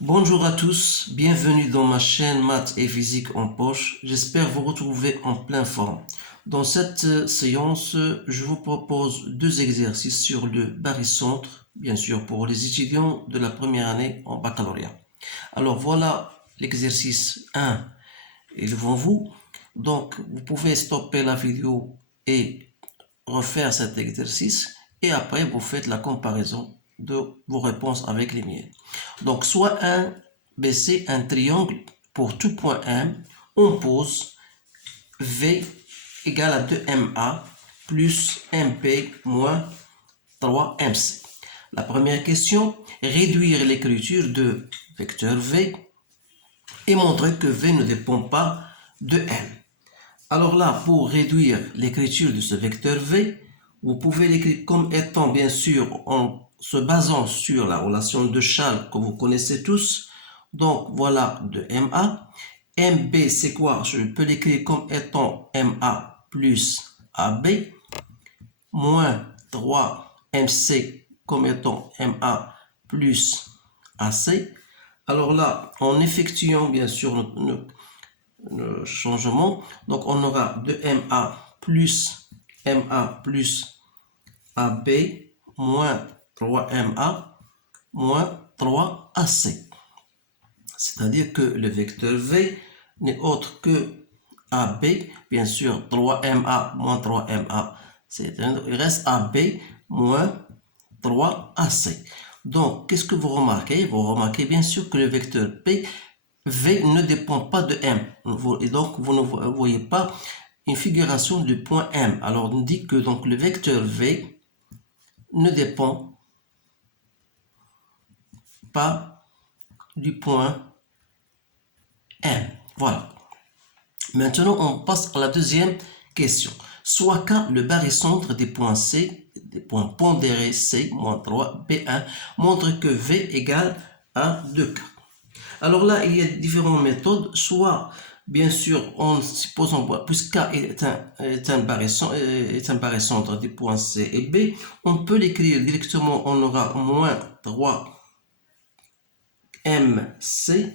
Bonjour à tous, bienvenue dans ma chaîne Maths et Physique en poche. J'espère vous retrouver en pleine forme. Dans cette séance, je vous propose deux exercices sur le barycentre, bien sûr pour les étudiants de la première année en baccalauréat. Alors voilà l'exercice 1 est devant vous. Donc vous pouvez stopper la vidéo et refaire cet exercice et après vous faites la comparaison de vos réponses avec les miennes. Donc soit un BC, un triangle pour tout point M, on pose V égale à 2MA plus MP moins 3MC. La première question, réduire l'écriture de vecteur V et montrer que V ne dépend pas de M. Alors là, pour réduire l'écriture de ce vecteur V, vous pouvez l'écrire comme étant, bien sûr, en se basant sur la relation de Charles que vous connaissez tous. Donc, voilà de MA. MB, c'est quoi? Je peux l'écrire comme étant MA plus AB, moins 3MC comme étant MA plus AC. Alors là, en effectuant, bien sûr, le changement. Donc, on aura 2MA plus AB moins 3MA moins 3AC. C'est-à-dire que le vecteur V n'est autre que AB, bien sûr 3MA moins 3MA, il reste AB moins 3AC. Donc, qu'est-ce que vous remarquez? Vous remarquez bien sûr que le vecteur V ne dépend pas de M. Et donc, vous ne voyez pas une figuration du point M. Alors, on dit que donc, le vecteur V ne dépend pas du point M. Voilà. Maintenant, on passe à la deuxième question. Soit K, le barycentre des points C, des points pondérés C, moins 3, B1, montre que V égale à 2K. Alors là, il y a différentes méthodes. Soit, bien sûr, en supposant, puisque K est un barycentre des points C et B, on peut l'écrire directement, on aura moins 3MC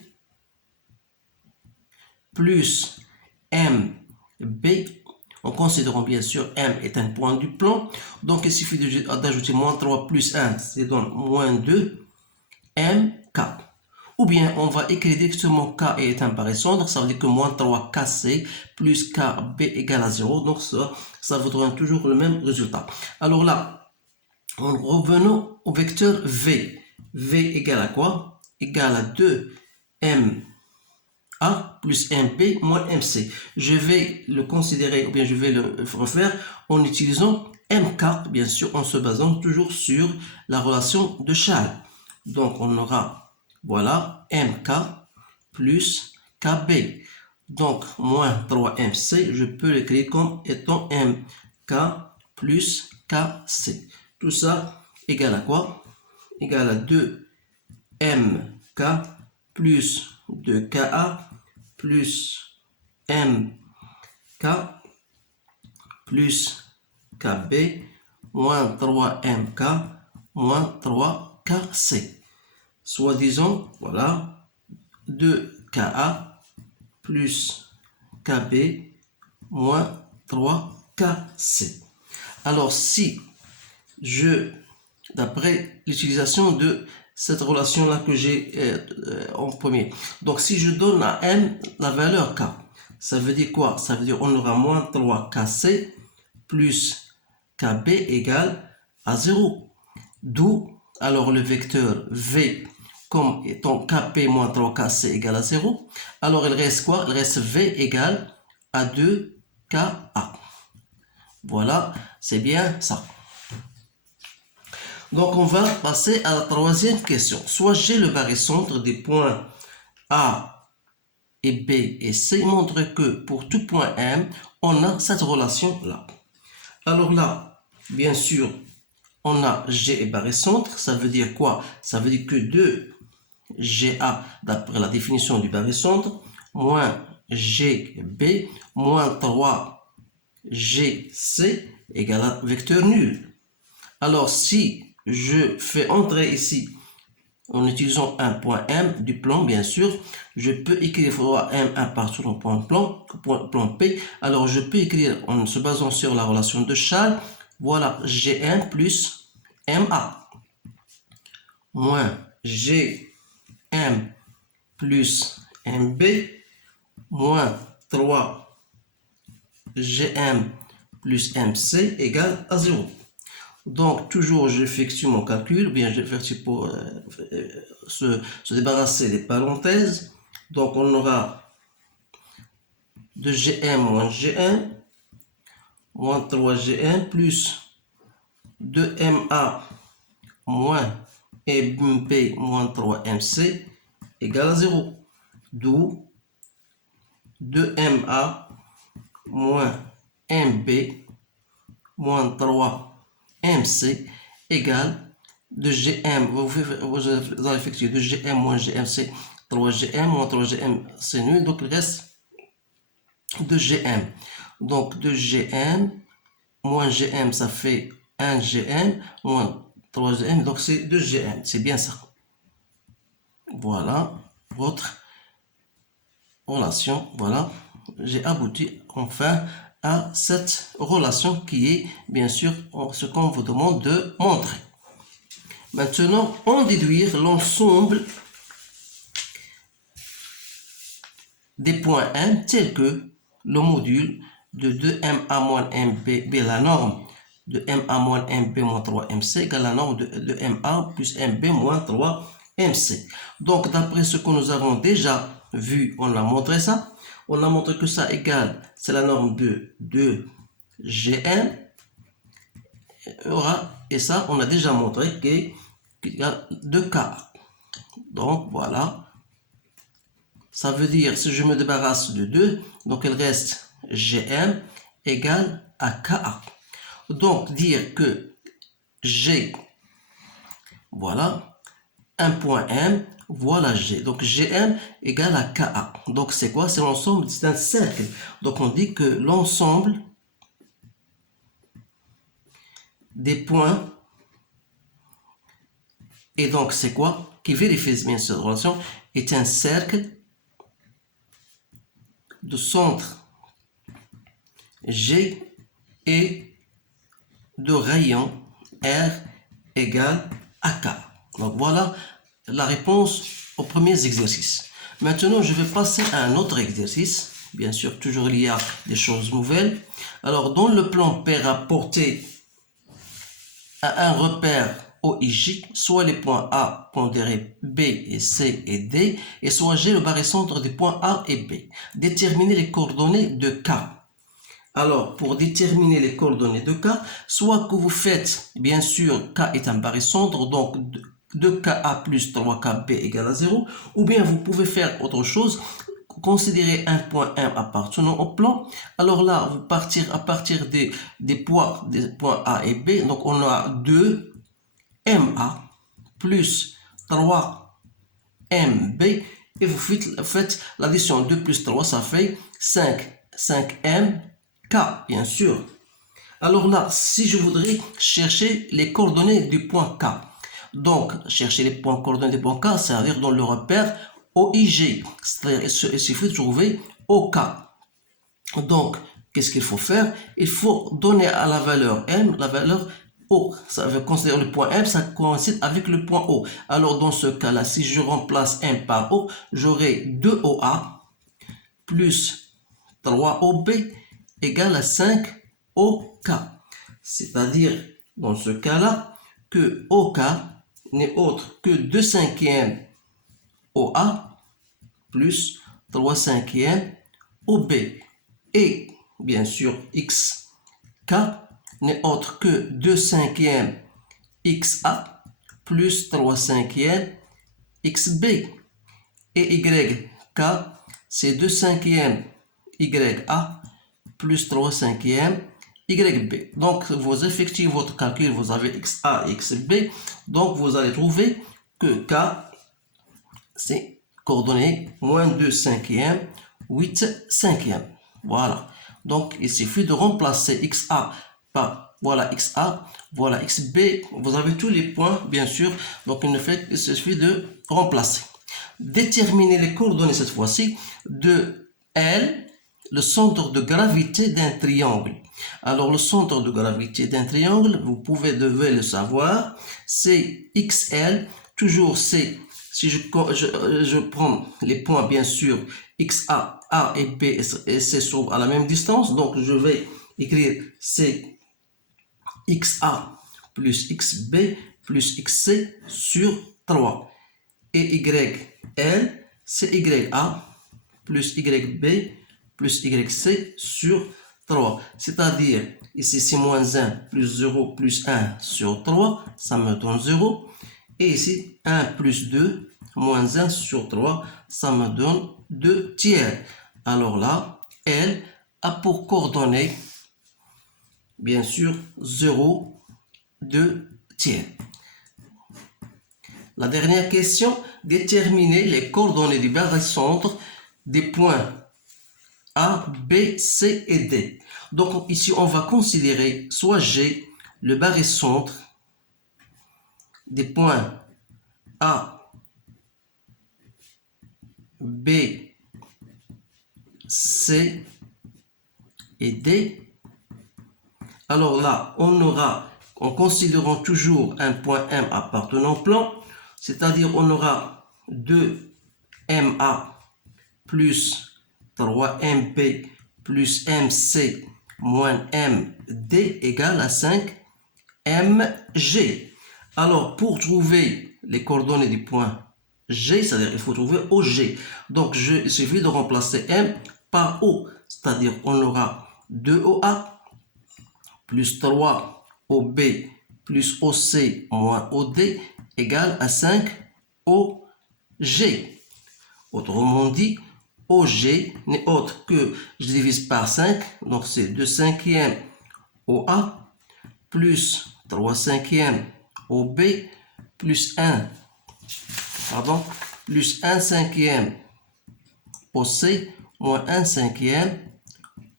plus MB, en considérant bien sûr M est un point du plan. Donc il suffit d'ajouter moins 3 plus 1, c'est donc moins 2 MK. Ou bien on va écrire directement K est un barycentre, ça veut dire que moins 3 KC plus KB égale à 0. Donc ça vous donne toujours le même résultat. Alors là, en revenant au vecteur V. V égale à quoi? Égale à 2M A plus MP moins MC. Je vais le considérer, ou bien je vais le refaire en utilisant MK, bien sûr, en se basant toujours sur la relation de Charles. Donc, on aura, voilà, MK plus KB. Donc, moins 3MC, je peux l'écrire comme étant MK plus KC. Tout ça égale à quoi? Égale à 2MK plus 2KA plus MK plus KB moins 3MK moins 3KC. Soit disons, voilà, 2KA plus KB moins 3KC. Alors si d'après l'utilisation de cette relation-là que j'ai en premier. Donc, si je donne à M la valeur K, ça veut dire quoi? Ça veut dire on aura moins 3KC plus KB égale à 0. D'où, alors, le vecteur V comme étant KP moins 3KC égale à 0. Alors, il reste quoi? Il reste V égale à 2KA. Voilà, c'est bien ça. Donc, on va passer à la troisième question. Soit j'ai le barycentre des points A et B et C montre que pour tout point M, on a cette relation-là. Alors là, bien sûr, on a G et barycentre. Ça veut dire quoi? Ça veut dire que 2GA, d'après la définition du barycentre, moins GB moins 3GC égale à vecteur nul. Alors, si je fais entrer ici en utilisant un point M du plan, bien sûr, je peux écrire M1 partout dans point P. Alors, je peux écrire en se basant sur la relation de Charles, voilà, Gm plus Ma, moins Gm plus Mb, moins 3 Gm plus Mc égale à 0. Donc, toujours, j'effectue mon calcul, bien, j'effectue pour se débarrasser des parenthèses. Donc, on aura 2Gm moins Gn, moins 3Gn, plus 2Ma moins Mb moins 3Mc égale à 0. D'où 2Ma moins Mb moins 3Mc égale 2Gm, vous allez effectuer 2Gm moins GMC, 3Gm moins 3Gm, c'est nul, donc il reste 2Gm. Donc 2Gm moins Gm, ça fait 1Gm moins 3Gm, donc c'est 2Gm, c'est bien ça. Voilà votre relation, voilà, j'ai abouti enfin à cette relation qui est bien sûr ce qu'on vous demande de montrer. Maintenant, on déduire l'ensemble des points M tels que le module de 2MA moins MB, la norme de MA moins MB moins 3MC égale la norme de MA plus MB moins 3MC. Donc, d'après ce que nous avons déjà vu, on a montré ça. On a montré que ça égale, c'est la norme de 2GM. Et ça, on a déjà montré qu'il y a 2K. Donc, voilà. Ça veut dire, si je me débarrasse de 2, donc il reste Gm égale à Ka. Donc, dire que G, voilà, un point M, voilà G. Donc, Gm égale à Ka. Donc, c'est quoi? C'est l'ensemble, c'est un cercle. Donc, on dit que l'ensemble des points, et donc, c'est quoi? Qui vérifie bien cette relation, est un cercle de centre G et de rayon R égale à K. Donc voilà la réponse aux premiers exercices. Maintenant, je vais passer à un autre exercice. Bien sûr, toujours il y a des choses nouvelles. Alors, dans le plan P rapporté à un repère OIJ, soit les points A pondérés B et C et D, et soit G le barycentre des points A et B. Déterminer les coordonnées de K. Alors, pour déterminer les coordonnées de K, soit que vous faites, bien sûr, K est un barycentre, donc 2Ka plus 3KB égale à 0, ou bien vous pouvez faire autre chose, considérer un point M appartenant au plan. Alors là, vous partir à partir des points A et B, donc on a 2MA plus 3MB, et vous faites l'addition 2 plus 3, ça fait 5M. K, bien sûr. Alors là, si je voudrais chercher les coordonnées du point K, donc chercher les coordonnées du point K, ça veut dire dans le repère OIG, c'est-à-dire il suffit de trouver OK. Donc, qu'est-ce qu'il faut faire? Il faut donner à la valeur M la valeur O. Ça veut considérer le point M, ça coïncide avec le point O. Alors, dans ce cas-là, si je remplace M par O, j'aurai 2OA plus 3OB égale à 5 OK. C'est-à-dire, dans ce cas-là, que OK n'est autre que 2 cinquièmes OA plus 3 cinquièmes OB. Et, bien sûr, XK n'est autre que 2 cinquièmes XA plus 3 cinquièmes XB. Et YK, c'est 2 cinquièmes YA plus 3 cinquièmes YB. Donc, vous effectuez votre calcul, vous avez XA et XB. Donc, vous allez trouver que K, c'est coordonnées moins 2 cinquièmes, 8 cinquièmes. Voilà. Donc, il suffit de remplacer XA par voilà XA, voilà XB. Vous avez tous les points, bien sûr. Donc, il suffit de remplacer. Déterminer les coordonnées cette fois-ci de L, le centre de gravité d'un triangle. Alors, le centre de gravité d'un triangle, devez le savoir, c'est XL. Toujours, c'est, si je prends les points, bien sûr, XA, A et B et C sont à la même distance. Donc, je vais écrire c'est XA plus XB plus XC sur 3. Et YL, c'est YA plus YB plus YC sur 3. C'est-à-dire, ici c'est moins 1 plus 0 plus 1 sur 3, ça me donne 0. Et ici, 1 plus 2 moins 1 sur 3, ça me donne 2 tiers. Alors là, L a pour coordonnées, bien sûr, 0, 2 tiers. La dernière question, déterminer les coordonnées du barycentre des points A, B, C et D. Donc ici, on va considérer soit G, le barycentre des points A, B, C et D. Alors là, en considérant toujours un point M appartenant au plan, c'est-à-dire on aura 2MA plus 3MB plus MC moins MD égale à 5MG. Alors, pour trouver les coordonnées du point G, c'est-à-dire il faut trouver OG. Donc, il suffit de remplacer M par O, c'est-à-dire on aura 2OA plus 3OB plus OC moins OD égale à 5OG. Autrement dit, OG n'est autre que, je divise par 5, donc c'est 2 cinquièmes OA plus 3 cinquièmes OB plus 1 cinquième OC moins 1 cinquième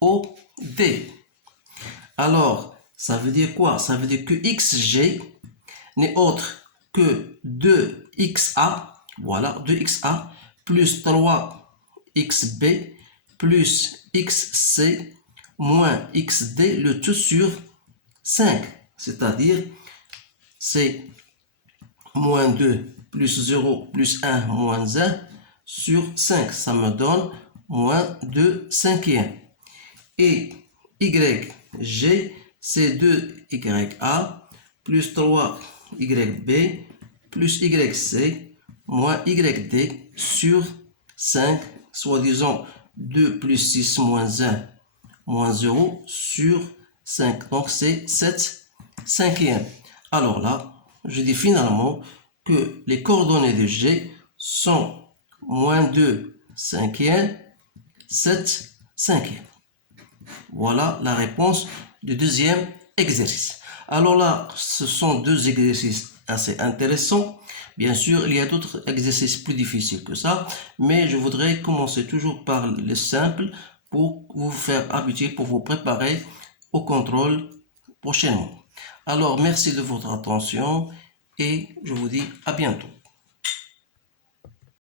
OD. Alors, ça veut dire quoi? Ça veut dire que XG n'est autre que 2XA, voilà, 2XA plus 3XB plus XC moins XD, le tout sur 5. C'est-à-dire, c'est moins 2 plus 0 plus 1 moins 1 sur 5. Ça me donne moins 2 cinquièmes. Et YG, c'est 2YA plus 3YB plus YC moins YD sur 5, soit disant 2 plus 6 moins 1 moins 0 sur 5. Donc c'est 7 cinquièmes. Alors là, je dis finalement que les coordonnées de G sont moins 2 cinquièmes, 7 cinquièmes. Voilà la réponse du deuxième exercice. Alors là, ce sont deux exercices assez intéressants. Bien sûr, il y a d'autres exercices plus difficiles que ça, mais je voudrais commencer toujours par le simple pour vous faire habituer, pour vous préparer au contrôle prochainement. Alors, merci de votre attention et je vous dis à bientôt.